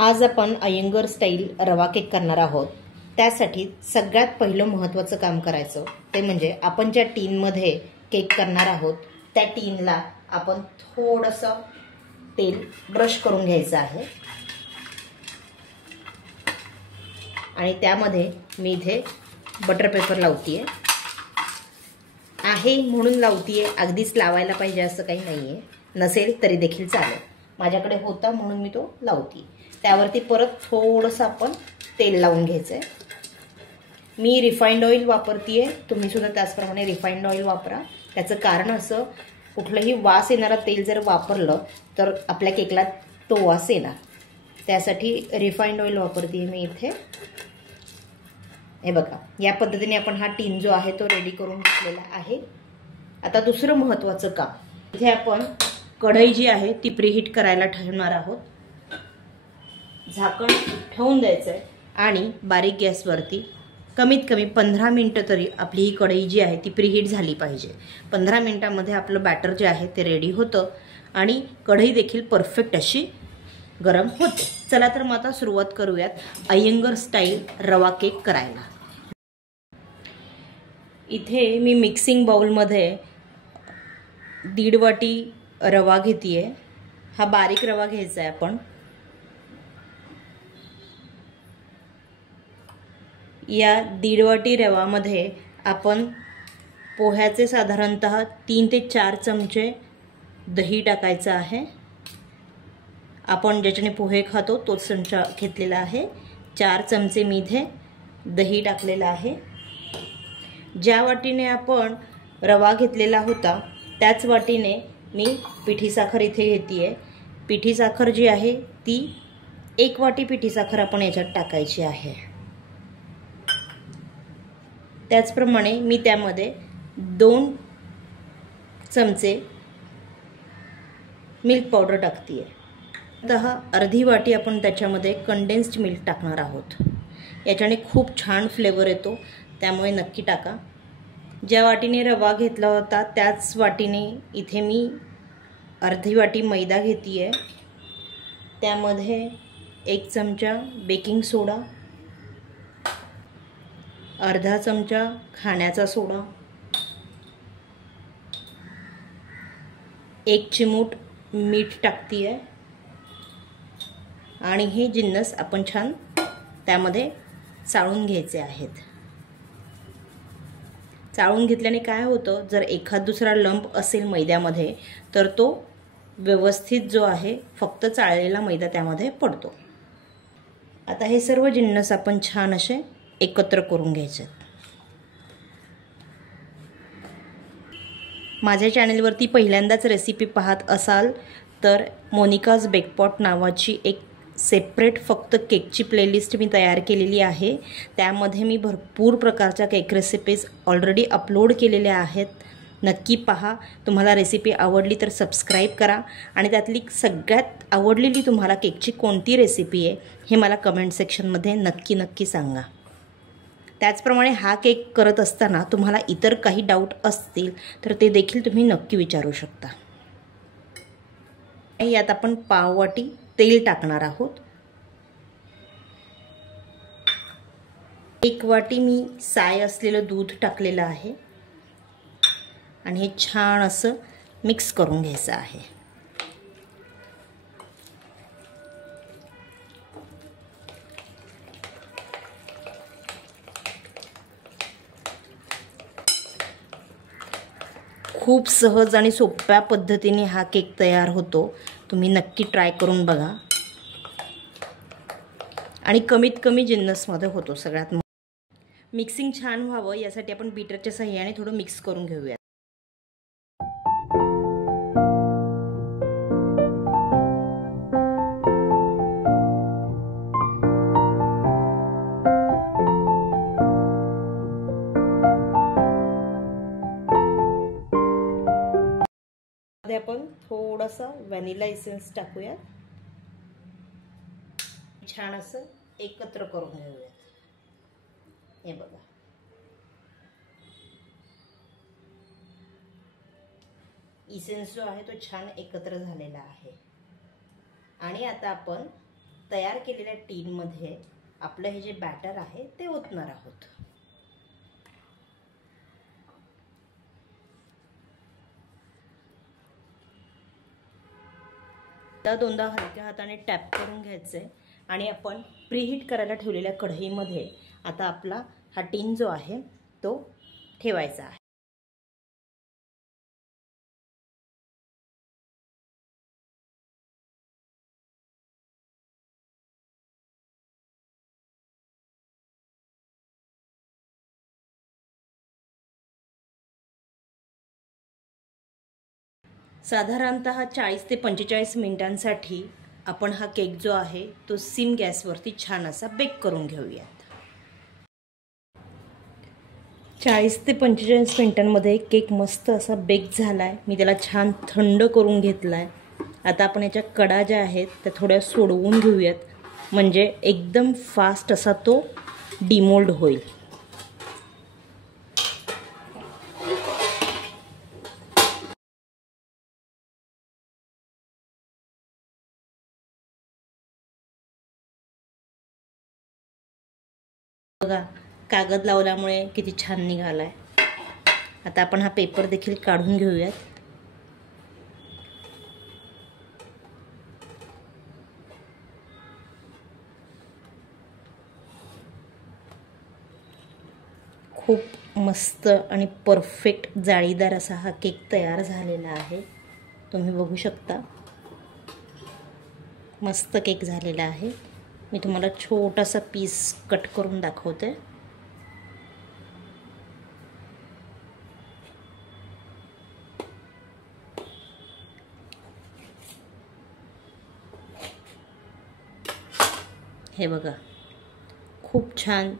आज आपण अय्यंगार स्टाईल रवा केक करणार आहोत। त्यासाठी सगळ्यात पहिलं महत्त्वाचं काम करायचं ते म्हणजे आपण ज्या टीनमध्ये केक करणार आहोत त्या टीनला आपण थोडंसं तेल ब्रश करून घ्यायचं आहे आणि त्यामध्ये मी इथे बटर पेपर लावतीये आहे म्हणून लावतीये, अगदीच लावायला पाहिजे असं काही नाहीये, नसेल तरी देखील चालेल। माझ्याकडे होता म्हणून मी तो लावती। त्यावरती परत थोडंसं आपण तेल लावून घ्यायचंय। मी रिफाइंड ऑइल वापरतीये, तुम्ही सुद्धा त्याचप्रमाणे रिफाइंड ऑइल वापरा। त्याचं कारण असं, कुठलंही वास येणारा तेल जर वापरलं तर आपल्या केकला तो वास येणार, त्यासाठी रिफाइंड ऑइल वापरतीये मी इथे। हे बघा, या पद्धतीने आपण हा टीन जो आहे तो रेडी करून घेतलेला आहे। आता दुसरं महत्त्वाचं काम, इथे आपण कढई जी आहे ती प्रीहीट करायला ठेवणार आहोत। झाकण ठेवून द्यायचंय आणि बारीक गॅसवरती कमीत कमी 15 मिनिटं तरी आपली ही कढई जी आहे ती प्रीहीट झाली पाहिजे। 15 मिनिटांमध्ये आपलं बॅटर जे आहे ते रेडी होतं आणि कढई देखील परफेक्ट अशी गरम होते। चला तर मग आता सुरुवात करूयात अय्यंगार स्टाईल रवा केक करायला। इथे मी मिक्सिंग बाउलमध्ये 1.5 वाटी रवा घेतीये। हा बारीक रवा घ्यायचा आहे आपण। या 1.5 वाटी रवामध्ये आपण पोह्याचे साधारणतः 3 ते 4 चमचे दही टाकायचं आहे। आपण ज्याच्याने पोहे खातो तोच चमचा घेतलेला आहे। 4 चमचे मी इथे दही टाकलेला आहे। ज्या वाटीने आपण रवा घेतलेला होता त्याच वाटीने मी पिठी साखर इथे घेतीये। पिठी साखर जी आहे ती 1 वाटी पिठी साखर आपण याच्यात टाकायची आहे। त्याचप्रमाणे मी त्यामध्ये 2 चमचे मिल्क पावडर टाकतीये। आता अर्धी वाटी आपण त्याच्यामध्ये कंडेन्स्ड मिल्क टाकणार आहोत। याच्याने खूप छान फ्लेवर येतो, त्यामुळे नक्की टाका। ज्या वाटीने रवा घेतला होता त्याच वाटीने इथे मी अर्धी वाटी मैदा घेतीये। त्यामध्ये 1 चमचा बेकिंग सोडा, अर्धा चमचा खाण्याचा सोडा, 1 चिमूट मीठ टाकतीये आणि हे जिन्नस आपण छान त्यामध्ये चाळून घ्यायचे आहेत। चाळून घेतल्याने काय होतं, जर एखाद दुसरा लंप असेल मैद्यामध्ये तर तो व्यवस्थित जो आहे फक्त चाळलेला मैदा त्यामध्ये पडतो। आता हे सर्व जिन्नस आपण छान असे एकत्र करून घ्यायचे। माझ्या चॅनलवरती पहिल्यांदाच रेसिपी पाहत असाल तर मोनिकाज बेकपॉट नावाची एक सेपरेट फक्त केकची प्लेलिस्ट मी तयार केलेली आहे। त्यामध्ये मी भरपूर प्रकारच्या केक रेसिपीज ऑलरेडी अपलोड केलेल्या आहेत, नक्की पहा। तुम्हाला रेसिपी आवडली तर सबस्क्राईब करा आणि त्यातली सगळ्यात आवडलेली तुम्हाला केकची कोणती रेसिपी आहे हे मला कमेंट सेक्शनमध्ये नक्की सांगा। त्याचप्रमाणे हा केक करत असताना तुम्हाला इतर काही डाऊट असतील तर ते देखील तुम्ही नक्की विचारू शकता। यात आपण पाव वाटी तेल टाकणार आहोत। 1 वाटी मी साय असलेलं दूध टाकलेलं आहे आणि हे छान असं मिक्स करून घ्यायचं आहे। खूप सहज आणि सोप्या पद्धतीने हा केक तयार होतो, तुम्ही नक्की ट्राय करून बघा आणि कमीत कमी जिन्नसमध्ये होतो। सगळ्यात मिक्सिंग छान व्हावं यासाठी आपण बीटरच्या सहाय्याने थोडं मिक्स करून घेऊया। आपण थोडासा व्हॅनिला एसेन्स टाकूया, छान असं एकत्र करून घेऊया। हे बघा, इसेन्स जो आहे तो छान एकत्र झालेला आहे। आणि आता आपण तयार केलेल्या टीनमध्ये आपलं हे जे बॅटर आहे ते ओतणार आहोत. दोनदा हलक्या हाताने टॅप करून घ्यायचंय आणि आपण प्रीहीट करायला ठेवलेल्या कढईमध्ये आता आपला हा टीन जो आहे तो ठेवायचा आहे. साधारणतः 40 ते 45 मिनिटांसाठी आपण हा केक जो आहे तो सिम गॅसवरती छान असा बेक करून घेऊयात. 40 ते 45 मिनिटांमध्ये केक मस्त असा बेक झालाय. मी त्याला छान थंड करून घेतलाय. आता आपण याच्या कडा ज्या आहेत त्या थोड्या सोडवून घेऊयात म्हणजे एकदम फास्ट असा तो डिमोल्ड होईल. बघा कागद लावल्यामुळे किती छान निघालाय. आता आपण हा पेपर देखील काढून घेऊयात. खूप मस्त आणि परफेक्ट जाळीदार असा हा केक तयार झालेला आहे. तुम्ही बघू शकता मस्त केक झालेला आहे. मी तुम्हाला छोटासा पीस कट करून दाखवते. हे बघा खूप छान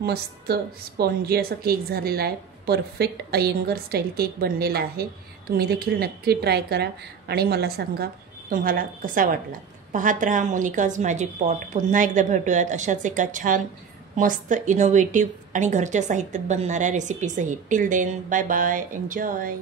मस्त स्पॉन्जी असा केक झालेला आहे. परफेक्ट अय्यंगार स्टाईल केक बनलेला आहे. तुम्ही देखील नक्की ट्राय करा आणि मला सांगा तुम्हाला कसा वाटला. पाहत रहा मोनिकाज मॅजिक पॉट. पुन्हा एकदा भेटूयात अशाच एका छान मस्त इनोव्हेटिव्ह आणि घरच्या साहित्यात बनणाऱ्या रेसिपीसहित. Till then bye bye, enjoy.